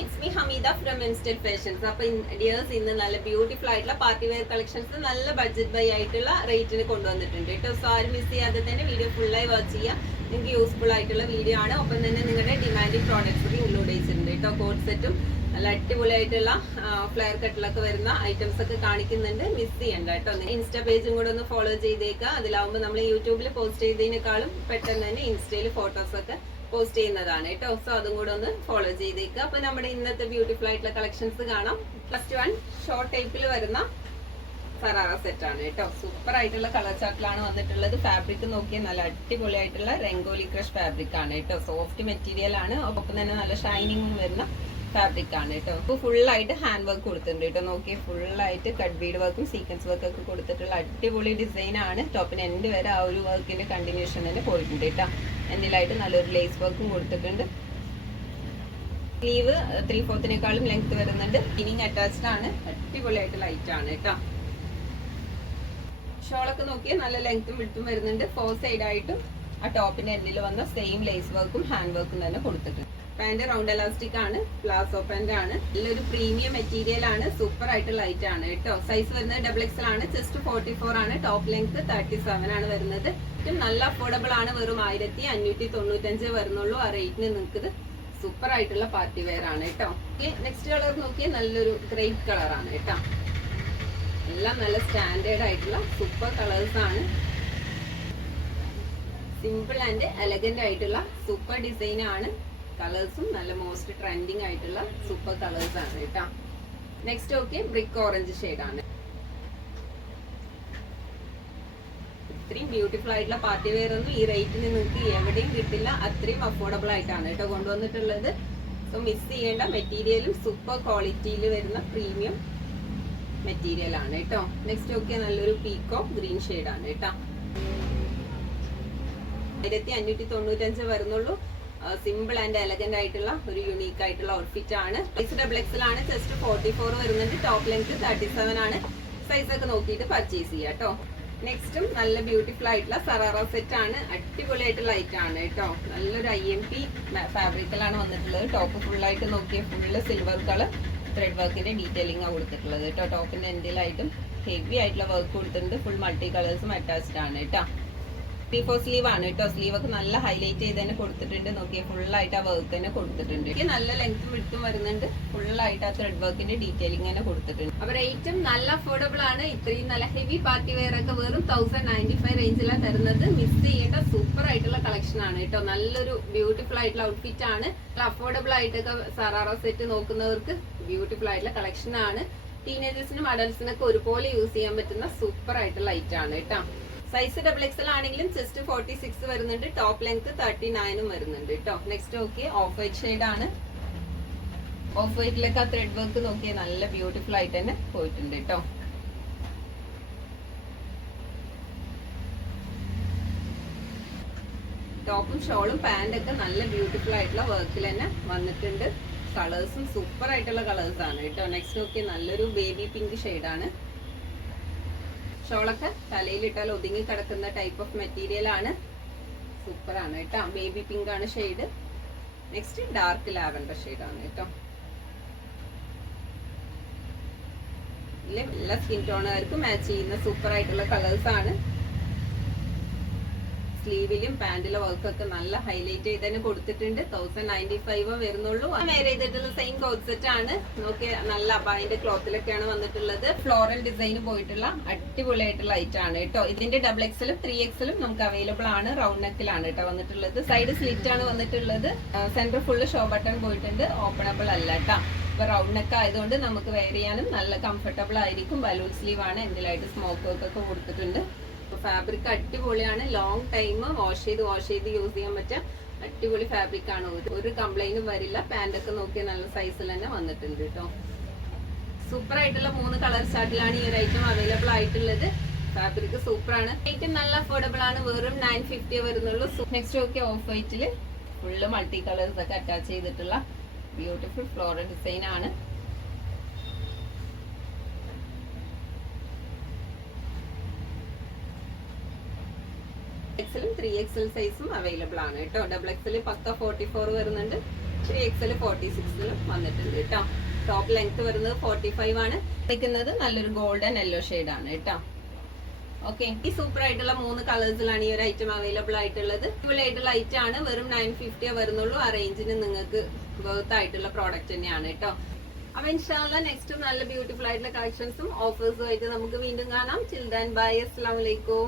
It's me Hameeda from instant fashions അപ്പൊ dears ഇന്ന് നല്ല ബ്യൂട്ടിഫുൾ ആയിട്ടുള്ള പാർട്ടി വെയർ കളക്ഷൻസ് നല്ല ബഡ്ജറ്റ് ബൈ ആയിട്ടുള്ള റേറ്റിന് കൊണ്ടുവന്നിട്ടുണ്ട്. കേട്ടോ? സോ ആരും മിസ് ചെയ്യാതെ തന്നെ വീഡിയോ ഫുള്ളായി വാച്ച് ചെയ്യാം. നിങ്ങൾക്ക് യൂസ്ഫുൾ ആയിട്ടുള്ള വീഡിയോ ആണ്. ഒപ്പം തന്നെ നിങ്ങളുടെ ഡിമാൻഡിങ് പ്രോഡക്ട്സ് ഇൻക്ലൂഡ് ചെയ്തിട്ടുണ്ട്. കേട്ടോ? കോഡ് സെറ്റും നല്ല അടിപൊളിയായിട്ടുള്ള ഫ്ലെയർ കട്ടിലൊക്കെ വരുന്ന ഐറ്റംസ് ഒക്കെ കാണിക്കുന്നുണ്ട്. മിസ് ചെയ്യണ്ട കേട്ടോ? ഇൻസ്റ്റാ പേജും കൂടെ ഒന്ന് ഫോളോ ചെയ്തേക്കുക അതിലാവുമ്പോൾ നമ്മൾ യൂട്യൂബിൽ പോസ്റ്റ് ചെയ്തതിനേക്കാളും പെട്ടെന്ന് തന്നെ ഇൻസ്റ്റയിൽ ഫോട്ടോസ് ഒക്കെ പോസ്റ്റ് ചെയ്യുന്നതാണ് കേട്ടോ. സോ അതും കൂടെ ഒന്ന് ഫോളോ ചെയ്തേക്കുക അപ്പൊ നമ്മുടെ ഇന്നത്തെ ബ്യൂട്ടിഫുൾ ആയിട്ടുള്ള കളക്ഷൻസ് കാണാം. ഫസ്റ്റ് വൺ ഷോർട്ട് ടൈപ്പിൽ വരുന്ന സറാറ സെറ്റ് ആണ് കേട്ടോ. സൂപ്പർ ആയിട്ടുള്ള കളർ ചാർട്ടിലാണ് വന്നിട്ടുള്ളത്. ഫാബ്രിക് നോക്കിയാൽ നല്ല അടിപൊളിയായിട്ടുള്ള രംഗോലി ക്രഷ് ഫാബ്രിക് ആണ് കേട്ടോ. സോഫ്റ്റ് മെറ്റീരിയൽ ആണ്. ഒപ്പം തന്നെ നല്ല ഷൈനിങ് വരുന്ന ഫാബ്രിക് ആണ് കേട്ടോ. ഫുൾ ആയിട്ട് ഹാൻഡ് വർക്ക് കൊടുത്തിട്ടുണ്ട് കേട്ടോ. നോക്കി ഫുൾ ആയിട്ട് കട്ട് ബീഡ് വർക്കും സീക്വൻസ് വർക്കും ഒക്കെ കൊടുത്തിട്ടുള്ള അടിപൊളി ഡിസൈൻ ആണ്. ടോപ്പിന് എൻഡ് വരെ ആ ഒരു വർക്കിന്റെ കണ്ടിന്യൂഷൻ തന്നെ പോയിട്ടുണ്ട് കേട്ടോ. എന്തിലായിട്ട് നല്ലൊരു ലേസ് വർക്കും കൊടുത്തിട്ടുണ്ട്. സ്ലീവ് ത്രീ ഫോർത്തിനേക്കാളും ലെങ്ത് വരുന്നുണ്ട്. ഇനിങ് അറ്റാച്ച്ഡ് ആണ്. അടിപൊളിയായിട്ട് ലൈറ്റ് ആണ് കേട്ടോ. ഷോളൊക്കെ നോക്കിയാൽ നല്ല ലെങ്ത്തും വിടുത്തും വരുന്നുണ്ട്. ഫോർ സൈഡായിട്ടും ആ ടോപ്പിന്റെ എൻഡിൽ വന്ന സെയിം ലേസ് വർക്കും ഹാൻഡ് വർക്കും തന്നെ കൊടുത്തിട്ടുണ്ട്. പാന്റ് റൗണ്ട് എലാസ്റ്റിക് ആണ് പ്ലാസോ പാന്റ് ആണ്. നല്ലൊരു പ്രീമിയം മെറ്റീരിയൽ ആണ് സൂപ്പർ ആയിട്ട് ലൈറ്റ് ആണ് കേട്ടോ. സൈസ് വരുന്നത് ഡബിൾ എക്സൽ ആണ് ജസ്റ്റ് ഫോർട്ടി ഫോർ ആണ് ടോപ്പ് ലെങ്ത് തേർട്ടി സെവൻ ആണ് വരുന്നത്. നല്ല അഫോർഡബിൾ ആണ് വെറും ആയിരത്തി അഞ്ഞൂറ്റി തൊണ്ണൂറ്റഞ്ച് വരുന്നുള്ളൂ ആ റേറ്റിന് നിങ്ങൾക്ക് സൂപ്പർ ആയിട്ടുള്ള പാർട്ടി വെയർ ആണ് കേട്ടോ. നെക്സ്റ്റ് കളർ നോക്കിയാൽ നല്ലൊരു ഗ്രേപ്പ് കളർ ആണ് കേട്ടോ. എല്ലാം നല്ല സ്റ്റാൻഡേർഡ് ആയിട്ടുള്ള സൂപ്പർ കളേഴ്സ് ആണ്. സിമ്പിൾ ആൻഡ് എലഗന്റ് ആയിട്ടുള്ള സൂപ്പർ ഡിസൈൻ ആണ്. കളേഴ്സും നല്ല മോസ്റ്റ് ട്രെൻഡിങ് ആയിട്ടുള്ള സൂപ്പർ കളേഴ്സ് ആണ് കേട്ടോ. നെക്സ്റ്റ് ഓക്കെ ബ്രിക്ക് ഓറഞ്ച് ആണ്. ഇത്രയും ബ്യൂട്ടിഫുൾ ആയിട്ടുള്ള പാർട്ടി വെയർ ഒന്നും ഈ റേറ്റിന് നിങ്ങൾക്ക് എവിടെയും കിട്ടില്ല. അത്രയും അഫോർഡബിൾ ആയിട്ടാണ് കേട്ടോ കൊണ്ടുവന്നിട്ടുള്ളത്. സോ മിസ് ചെയ്യേണ്ട മെറ്റീരിയലും സൂപ്പർ ക്വാളിറ്റിയിൽ വരുന്ന പ്രീമിയം മെറ്റീരിയൽ ആണ് കേട്ടോ. നെക്സ്റ്റ് ഒക്കെ നല്ലൊരു പീക്കോ ഗ്രീൻ ആണ് കേട്ടോ. ആയിരത്തി അഞ്ഞൂറ്റി തൊണ്ണൂറ്റഞ്ച് വരുന്നുള്ളൂ. സിമ്പിൾ ആൻഡ് എലഗന്റ് ആയിട്ടുള്ള ഒരു യുണീക്ക് ആയിട്ടുള്ള ഔട്ട്ഫിറ്റ് ആണ്. സൈസ് ഡബിൾ എക്സൽ ആണ് ജസ്റ്റ് ഫോർട്ടി ഫോർ വരുന്നുണ്ട്. ടോപ്പ് ലെങ്ത് തേർട്ടി സെവൻ ആണ്. സൈസ് ഒക്കെ നോക്കിയിട്ട് പർച്ചേസ് ചെയ്യാം കേട്ടോ നെക്സ്റ്റും നല്ല ബ്യൂട്ടിഫുൾ ആയിട്ടുള്ള സറാറ സെറ്റ് ആണ്. അടിപൊളി അടിപൊളിയായിട്ടുള്ള ഐറ്റം ആണ് കേട്ടോ നല്ലൊരു ഐ എം പി ഫാബ്രിക്കിലാണ് വന്നിട്ടുള്ളത്. ടോപ്പ് ഫുൾ ആയിട്ട് നോക്കിയ ഫുള്ള് സിൽവർ കളർ ത്രെഡ് വർക്കിന്റെ ഡീറ്റെയിലിംഗ് ആണ് കൊടുത്തിട്ടുള്ളത് കേട്ടോ ടോപ്പിന്റെ എൻഡിലായിട്ടും ഹെവി ആയിട്ടുള്ള വർക്ക് കൊടുത്തിട്ടുണ്ട്. ഫുൾ മൾട്ടി കളേഴ്സും അറ്റാച്ച്ഡ് ആണ് കേട്ടോ ത്രീ ഫോർ സ്ലീവ് ആണ് കേട്ടോ സ്ലീവ് ഒക്കെ നല്ല ഹൈലൈറ്റ് ചെയ്ത് തന്നെ കൊടുത്തിട്ടുണ്ട്. നോക്കിയ ഫുൾ ആയിട്ട് ആ വർക്ക് തന്നെ കൊടുത്തിട്ടുണ്ട്. എനിക്ക് നല്ല ലെങ്ത്തും വിട്ടും വരുന്നുണ്ട്. ഫുൾ ആയിട്ട് ആ ത്രെഡ് വർക്കിന്റെ ഡീറ്റെയിലിംഗ് തന്നെ കൊടുത്തിട്ടുണ്ട്. അപ്പൊ റേറ്റും നല്ല അഫോർഡബിൾ ആണ്. ഇത്രയും നല്ല ഹെവി പാർട്ടി വെയർ ഒക്കെ വെറും തൗസൻഡ് നയന്റി ഫൈവ് റേഞ്ചിലാണ് തരുന്നത്. മിസ് ചെയ്യേണ്ട സൂപ്പർ ആയിട്ടുള്ള കളക്ഷൻ ആണ് കേട്ടോ നല്ലൊരു ബ്യൂട്ടിഫുൾ ആയിട്ടുള്ള ഔട്ട്ഫിറ്റ് ആണ്. അഫോർഡബിൾ ആയിട്ടൊക്കെ സറാറ സെറ്റ് നോക്കുന്നവർക്ക് ബ്യൂട്ടിഫുൾ ആയിട്ടുള്ള കളക്ഷൻ ആണ്. ടീനേജേഴ്സിനും അഡൽസിനൊക്കെ ഒരുപോലെ യൂസ് ചെയ്യാൻ പറ്റുന്ന സൂപ്പർ ആയിട്ടുള്ള ലൈറ്റ് ആണ് കേട്ടോ സൈസ് ഡബിൾ എക്സൽ ആണെങ്കിലും ചെസ്റ്റ് ഫോർട്ടി സിക്സ് വരുന്നുണ്ട്. ടോപ്പ് ലെങ്ത് തേർട്ടി നയനും വരുന്നുണ്ട് കേട്ടോ next okay off white shade ആണ്. ഓഫ് വൈറ്റിലൊക്കെ ആ ത്രെഡ് വർക്ക് നോക്കിയാൽ നല്ല ബ്യൂട്ടിഫുൾ ആയിട്ട് തന്നെ പോയിട്ടുണ്ട് കേട്ടോ ടോപ്പും ഷോളും പാന്റൊക്കെ നല്ല ബ്യൂട്ടിഫുൾ ആയിട്ടുള്ള വർക്കിൽ തന്നെ വന്നിട്ടുണ്ട്. കളേഴ്സും സൂപ്പർ ആയിട്ടുള്ള കളേഴ്സ് ആണ് കേട്ടോ നെക്സ്റ്റ് നോക്കിയാൽ നല്ലൊരു ബേബി പിങ്ക് ആണ്. ഷോളൊക്കെ തലയിലിട്ടാൽ ഒതുങ്ങി കിടക്കുന്ന ടൈപ്പ് ഓഫ് മെറ്റീരിയൽ ആണ്. സൂപ്പർ ആണ് കേട്ടോ. ബേബി പിങ്ക് ആണ് shade next dark lavender shade ആണ് കേട്ടോ. എല്ലാ സ്കിൻ ടോണുകാർക്കും മാച്ച് ചെയ്യുന്ന സൂപ്പർ ആയിട്ടുള്ള കളേഴ്സ് ആണ്. സ്ലീവിലും പാന്റിലെ വർക്കൊക്കെ നല്ല ഹൈലൈറ്റ് ചെയ്ത് തന്നെ കൊടുത്തിട്ടുണ്ട്. തൗസൻഡ് നയന്റി ഫൈവ് വരുന്നുള്ളൂ. വേറെ ചെയ്തിട്ടുള്ള സെയിം കോഡ് സെറ്റ് ആണ്. നോക്കി നല്ല അബായിന്റെ ക്ലോത്തിലൊക്കെയാണ് വന്നിട്ടുള്ളത്. ഫ്ലോറൽ ഡിസൈൻ പോയിട്ടുള്ള അടിപൊളിയായിട്ടുള്ള ഐറ്റം ആണ് കേട്ടോ. ഇതിന്റെ ഡബിൾ എക്സലും ത്രീ എക്സലും നമുക്ക് അവൈലബിൾ ആണ്. റൗണ്ട് നെക്കിലാണ് കേട്ടോ വന്നിട്ടുള്ളത്. സൈഡ് സ്ലിറ്റ് ആണ് വന്നിട്ടുള്ളത്. സെന്റർ ഫുള്ള് ഷോ ബട്ടൺ പോയിട്ടുണ്ട്. ഓപ്പണബിൾ അല്ല കേട്ടോ. ഇപ്പൊ റൗണ്ട് നെക്ക് ആയതുകൊണ്ട് നമുക്ക് വെയർ ചെയ്യാനും നല്ല കംഫർട്ടബിൾ ആയിരിക്കും. ബലൂൺ സ്ലീവ് ആണ്. എന്തിലായിട്ട് സ്മോക്ക് വർക്ക് ഒക്കെ കൊടുത്തിട്ടുണ്ട്. ഫാബ്രിക് അടിപൊളിയാണ്. ലോങ് ടൈം വാഷ് ചെയ്ത് വാഷ് ചെയ്ത് യൂസ് ചെയ്യാൻ പറ്റുക അടിപൊളി ഫാബ്രിക് ആണ് ഒരു- കംപ്ലൈന്റും വരില്ല. പാന്റൊക്കെ നോക്കിയ നല്ല സൈസിൽ തന്നെ വന്നിട്ടുണ്ട് കേട്ടോ സൂപ്പർ ആയിട്ടുള്ള മൂന്ന് കളർ ചാർട്ടിലാണ് ഈ ഒരു ഐറ്റം അവൈലബിൾ ആയിട്ടുള്ളത്. ഫാബ്രിക് സൂപ്പർ ആണ്. ഐറ്റം നല്ല അഫോർഡബിൾ ആണ്. വെറും നയൻ ഫിഫ്റ്റി വരുന്നുള്ളൂ. നെക്സ്റ്റ് ഒക്കെ ഓഫ് വൈറ്റിൽ ഫുള്ള് മൾട്ടി കളേഴ്സ് ഒക്കെ അറ്റാച്ച് ചെയ്തിട്ടുള്ള ബ്യൂട്ടിഫുൾ ഫ്ലോറൽ ഡിസൈൻ ആണ്. എക്സലും ത്രീ എക്സൽ സൈസും അവൈലബിൾ ആണ് കേട്ടോ. ഡബിൾ എക്സൽ പത്ത് ഫോർട്ടി ഫോർ വരുന്നുണ്ട് ത്രീ എക്സൽ ഫോർട്ടി സിക്സിലും വന്നിട്ടുണ്ട് കേട്ടോ. ടോപ്പ് ലെങ്ത് വരുന്നത് ഫോർട്ടി ഫൈവ് ആണ്. നിൽക്കുന്നത് നല്ലൊരു ഗോൾഡൻ യെല്ലോ ആണ് കേട്ടോ. ഓക്കെ ഈ സൂപ്പർ ആയിട്ടുള്ള മൂന്ന് കളേഴ്സിലാണ് ഈ ഒരു ഐറ്റം അവൈലബിൾ ആയിട്ടുള്ളത്. ഫുൾ ആയിട്ടുള്ള ഐറ്റം ആണ്. വെറും നയൻ ഫിഫ്റ്റിയേ വരുന്നുള്ളൂ. ആ റേഞ്ചിന് നിങ്ങൾക്ക് വേർത്ത് ആയിട്ടുള്ള പ്രോഡക്റ്റ് തന്നെയാണ് കേട്ടോ. അപ്പൊ ഇൻഷാല്ല നെക്സ്റ്റ് നല്ല ബ്യൂട്ടിഫുൾ ആയിട്ടുള്ള കളക്ഷൻസും ഓഫേഴ്സും ആയിട്ട് നമുക്ക് വീണ്ടും കാണാം. ചിൽഡ്രൻ ബൈ അസ്സാം വലൈക്കും